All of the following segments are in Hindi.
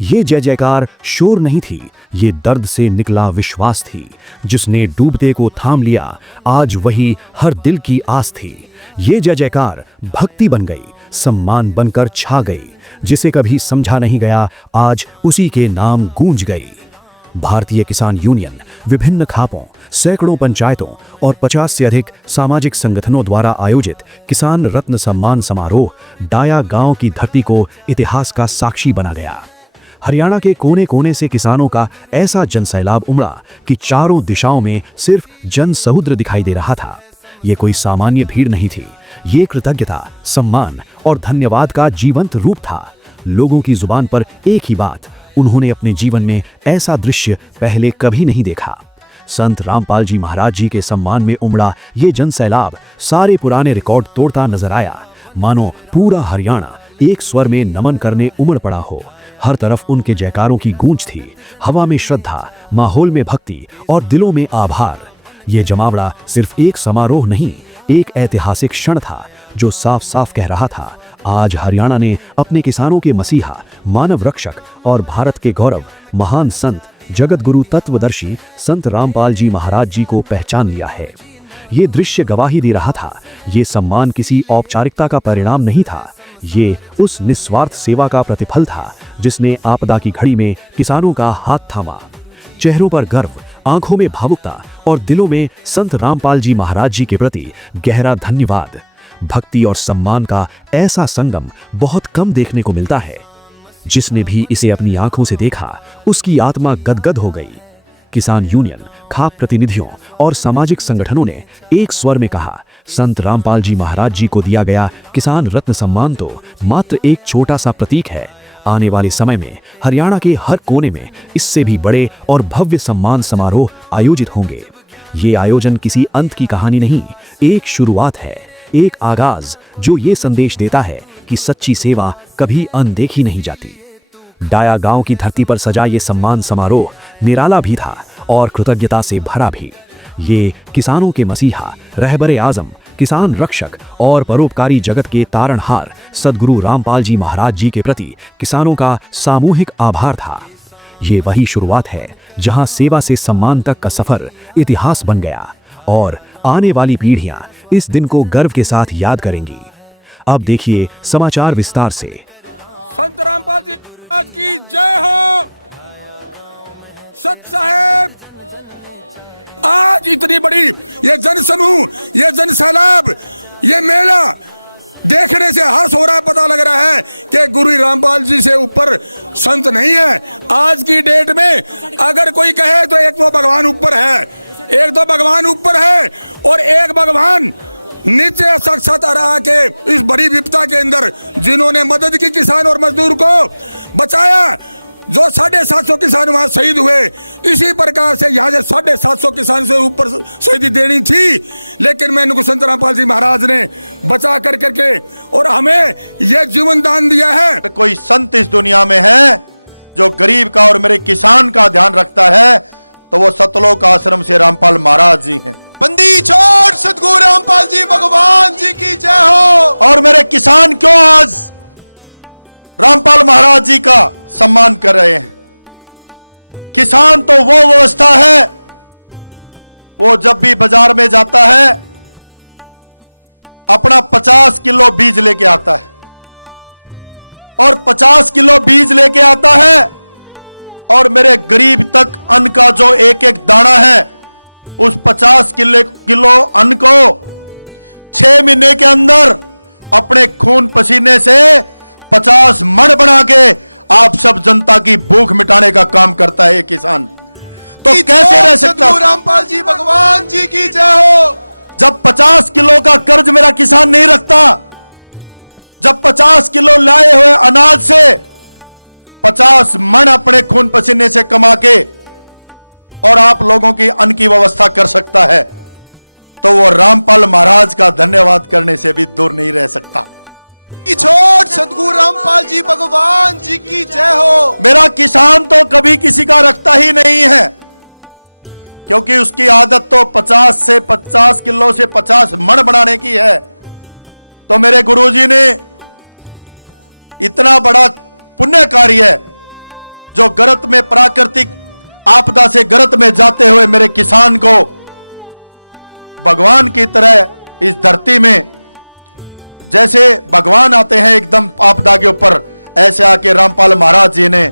ये जय जयकार शोर नहीं थी, ये दर्द से निकला विश्वास थी। जिसने डूबते को थाम लिया, आज वही हर दिल की आस थी। ये जय जयकार भक्ति बन गई, सम्मान बनकर छा गई। जिसे कभी समझा नहीं गया, आज उसी के नाम गूंज गई। भारतीय किसान यूनियन विभिन्न खापों, सैकड़ों पंचायतों और 50 से अधिक सामाजिक संगठनों द्वारा आयोजित किसान रत्न सम्मान समारोह डाया गांव की धरती को इतिहास का साक्षी बना गया। हरियाणा के कोने कोने से किसानों का ऐसा जनसैलाब उमड़ा कि चारों दिशाओं में सिर्फ जन समुद्र दिखाई दे रहा था। ये कोई सामान्य भीड़ नहीं थी, ये कृतज्ञता, सम्मान और धन्यवाद का जीवंत रूप था। लोगों की जुबान पर एक ही बात, उन्होंने अपने जीवन में ऐसा दृश्य पहले कभी नहीं देखा। संत रामपाल जी महाराज जी के सम्मान में उमड़ा ये जनसैलाब सारे पुराने रिकॉर्ड तोड़ता नजर आया। मानो पूरा हरियाणा एक स्वर में नमन करने उमड़ पड़ा हो। हर तरफ उनके जयकारों की गूंज थी, हवा में श्रद्धा, माहौल में भक्ति और दिलों में आभार। ये जमावड़ा सिर्फ एक समारोह नहीं, एक ऐतिहासिक क्षण था जो साफ साफ कह रहा था, आज हरियाणा ने अपने किसानों के मसीहा, मानव रक्षक और भारत के गौरव महान संत जगत गुरु तत्वदर्शी संत रामपाल जी महाराज जी को पहचान लिया है। ये दृश्य गवाही दे रहा था, ये सम्मान किसी औपचारिकता का परिणाम नहीं था, ये उस निस्वार्थ सेवा का प्रतिफल था जिसने आपदा की घड़ी में किसानों का हाथ थामा। चेहरों पर गर्व, आंखों में भावुकता और दिलों में संत रामपाल जी महाराज जी के प्रति गहरा धन्यवाद। भक्ति और सम्मान का ऐसा संगम बहुत कम देखने को मिलता है। जिसने भी इसे अपनी आंखों से देखा, उसकी आत्मा गदगद हो गई। किसान यूनियन, खाप प्रतिनिधियों और सामाजिक संगठनों ने एक स्वर में कहा, संत रामपाल जी महाराज जी को दिया गया किसान रत्न सम्मान तो मात्र एक छोटा सा प्रतीक है। आने वाले समय में हरियाणा के हर कोने में इससे भी बड़े और भव्य सम्मान समारोह आयोजित होंगे। ये आयोजन किसी अंत की कहानी नहीं, एक शुरुआत है, एक आगाज जो ये संदेश देता है कि सच्ची सेवा कभी अनदेखी नहीं जाती। डाया गांव की धरती पर सजा ये सम्मान समारोह निराला भी था और कृतज्ञता से भरा भी। ये किसानों के मसीहा, रहबरे आजम, किसान रक्षक और परोपकारी जगत के तारणहार सद्गुरु रामपाल जी महाराज जी के प्रति किसानों का सामूहिक आभार था। ये वही शुरुआत है जहां सेवा से सम्मान तक का सफर इतिहास बन गया और आने वाली पीढ़ियां इस दिन को गर्व के साथ याद करेंगी। अब देखिए समाचार विस्तार से। संत रामपाल जी महाराज की जय हो। सत साहेब, आज इतनी बड़ी ये जनसमूह, ये जनसैलाब, ये मेला देखने से हर्ष हो रहा है। पता लग रहा है कि गुरु रामपाल जी से ऊपर संत नहीं है। आज की डेट में अगर कोई कहे तो एक तो भगवान ऊपर है, एक तो भगवान ऊपर है और एक भगवान नीचे साक्षात रहा के इस बड़ी विपदा के अंदर जिन्होंने मदद की किसान और मजदूर को बचाया। जो 750 किसान वहां शहीद हुए, इसी प्रकार से यहाँ से 750 किसान से ऊपर शहीदी देनी थी, लेकिन मैं इनको संत रामपाल जी महाराज ने बचा कर करके और हमें यह जीवन दान दिया है। कोई संत इस दुनिया में है जो गरीब का और मेरे किसान का ध्यान रखता है तो वो सतलोक आश्रम से रामपाल महाराज जी हैं। बंदी छोड़ सतगुरु रामपाल जी भगवान जी की जय हो। और मेरे किसान क्यों आज रामपाल महाराज जी का सम्मान कर रहे हैं? किसान तो वो व्यवस्था है, वो जब भी बाजार में जाता है अपना 50 किलो बीज लेके आता है और 50 किलो बीज लेके आता है और मेरे गरीब तक अन्न का जो एक एक दाना है, उस 50 किलो अन्न को 6 महीने के अंदर अपने खून पसीने से 50 मण बना के आप सब जनता की भूख मिटाने का काम करता है ये किसान। तो कैसे रह सकता? रामपाल जी भगवान जी की जय हो। जब 50 किलो का कर्ज मेरा किसान नहीं रखता, जब 50 किलो लाए हुए अनाज से 50 मण अपने खून पसीने से कमा के और आप लोगों की अन्न की व्यवस्था कर सकता है, तो वो रामपाल महाराज का धन्यवाद करने से भी दूर नहीं रह सकता। छोड़ सतगुरु रामपाल जी भगवान जी की जय हो। मेरा किसान तो कभी किसी का रखता ही नहीं है, क्योंकि उसकी आदत तो 50 किलो से 50 मण बनाने की है। तो मेरे गुरुजी ने इतना बड़ा पुण्य कार्य जो गर्त में प्राकृतिक आपदा से गर्त में जाते हुए मेरे किसान को भगवान की तरह इस धरती में जैसे भगवान आते हैं एकदम आपदा के ऊपर, ऐसे आके रामपाल महाराज जी ने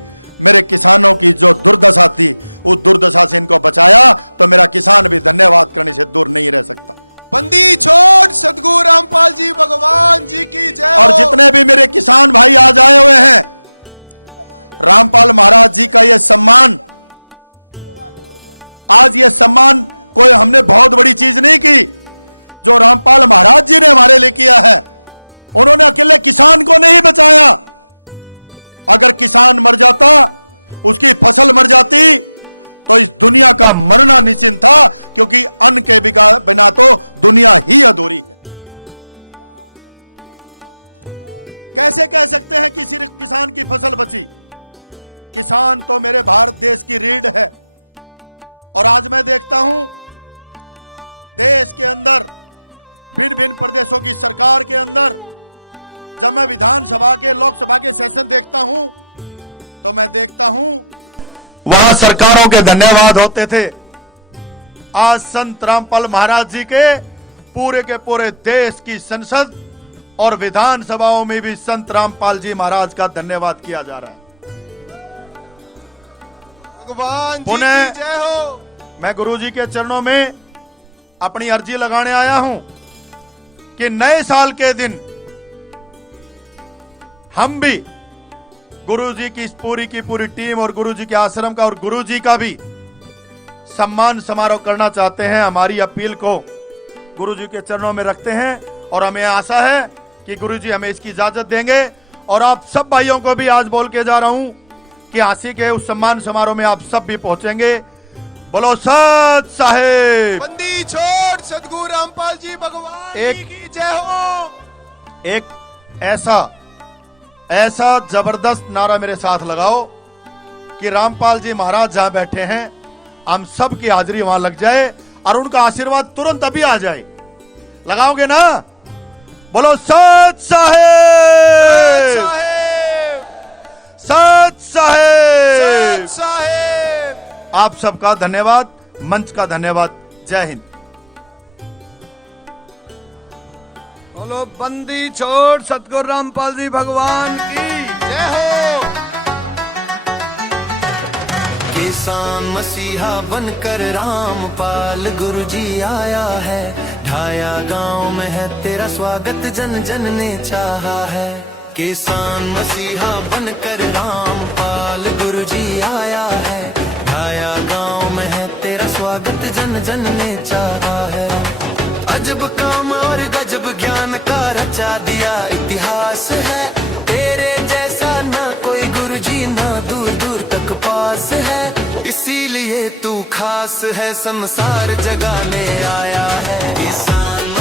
मेरे किसानों की जो दुर्दशा थी उस दुर्दशा से इनको बचाया, तो मेरा किसान भी धन्यवाद करने से दूर नहीं रह सकता। बंदी छोड़ सदगुरु रामपाल जी भगवान जी की जय हो। और जितने भी मेरे किसान भाई आज आए हुए हैं, रामपाल महाराज जी का यह सम्मान, आज यह सम्मान कोई हमने बहुत बड़ी चीज नहीं की, जो रामपाल महाराज जी ने हमारे लिए किया है। उन्होंने अकेले किसान को नहीं बचाया। अगर किसान मर जाता, उसकी फसल मर जाती, तो इस दुनिया का मरना निश्चित था, क्योंकि अन्न के बिना तो दुनिया ही अधूरी है। कैसे कह सकते हैं कि सिर्फ किसान की फसल बची? किसान तो मेरे भारत देश की रीढ़ है। और आज मैं देखता हूं देश के अंदर भिन्न भिन्न प्रदेशों की सरकार के अंदर, जब मैं विधानसभा के लोकसभा के सेशन देखता हूं, तो मैं देखता हूं वहां सरकारों के धन्यवाद होते थे। आज संत रामपाल महाराज जी के पूरे देश की संसद और विधानसभाओं में भी संत रामपाल जी महाराज का धन्यवाद किया जा रहा है। भगवान जी पुनः की जय हो। मैं गुरु जी के चरणों में अपनी अर्जी लगाने आया हूं कि नए साल के दिन हम भी गुरु जी की पूरी टीम और गुरु जी के आश्रम का और गुरु जी का भी सम्मान समारोह करना चाहते हैं। हमारी अपील को गुरु जी के चरणों में रखते हैं और हमें आशा है कि गुरु जी हमें इसकी इजाजत देंगे। और आप सब भाइयों को भी आज बोल के जा रहा हूं कि आशी के उस सम्मान समारोह में आप सब भी पहुंचेंगे। बोलो सत साहेब। बंदी छोड़ सदगुरु रामपाल जी भगवान जी की जय हो। एक ऐसा जबरदस्त नारा मेरे साथ लगाओ कि रामपाल जी महाराज जहां बैठे हैं, हम सब की हाजिरी वहां लग जाए और उनका आशीर्वाद तुरंत अभी आ जाए। लगाओगे ना? बोलो सत साहेब, सत साहेब। आप सबका धन्यवाद, मंच का धन्यवाद। जय हिंद। बोलो बंदी छोड़ सतगुरु रामपाल जी भगवान की जय हो। किसान मसीहा बनकर रामपाल गुरु जी आया है, ढाया गांव में है तेरा स्वागत, जन जन ने चाहा है। किसान मसीहा बनकर रामपाल गुरु जी आया है, ढाया गांव में है तेरा स्वागत, जन जन ने चाहा है। अजब काम और गजब ज्ञान का रचा दिया इतिहास है, तेरे जैसा ना कोई गुरु जी ना दूर दूर तक पास है। इसीलिए तू खास है, संसार जगाने आया है। किसान